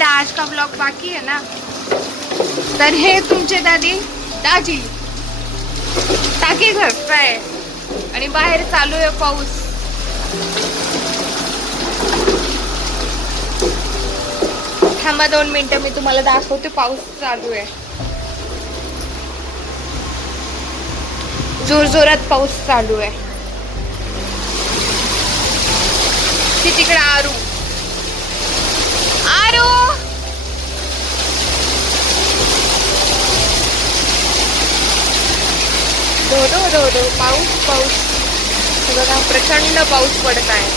मेरा आज का ब्लॉग बाकी है ना? तर हे तुमचे दादी दाजी. टाकी घरताय आणि बाहेर चालू आहे पाऊस. थांबा दोन मिनटं मी तुम्हाला दाखवते पाऊस चालू आहे. जोर जोरात पाऊस चालू आहे. ती तिकडे आरू. धो पाऊस पाऊस. बघा प्रचंड पाऊस पडत आहे.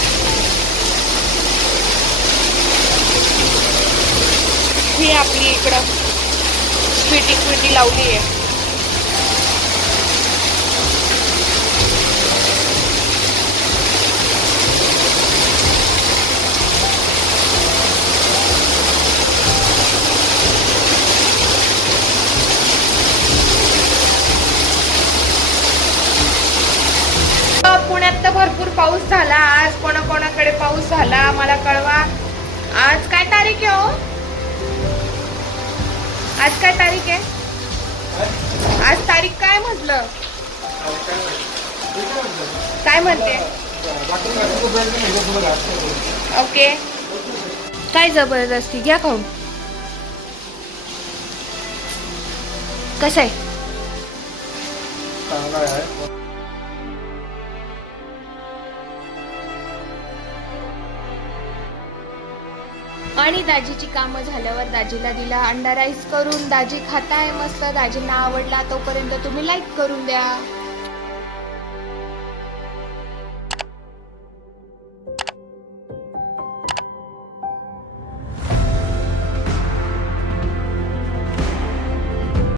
ही आपली इकडं स्विटी स्विटी लावली आहे पुण्यात तर भरपूर पाऊस झाला आज कोणाकोणाकडे आम्हाला मला कळवा. आज काय तारीख आहे हो? आज काय तारीख आहे? आज तारीख काय म्हटलं? काय म्हणते? ओके. काय जबरदस्ती? घ्या खाऊन. कसं आहे? आणि दाजीची कामं झाल्यावर दाजीला दिला अंडा राईस करून. दाजी खाताय मस्त. दाजींना आवडला तोपर्यंत तुम्ही लाईक करून द्या.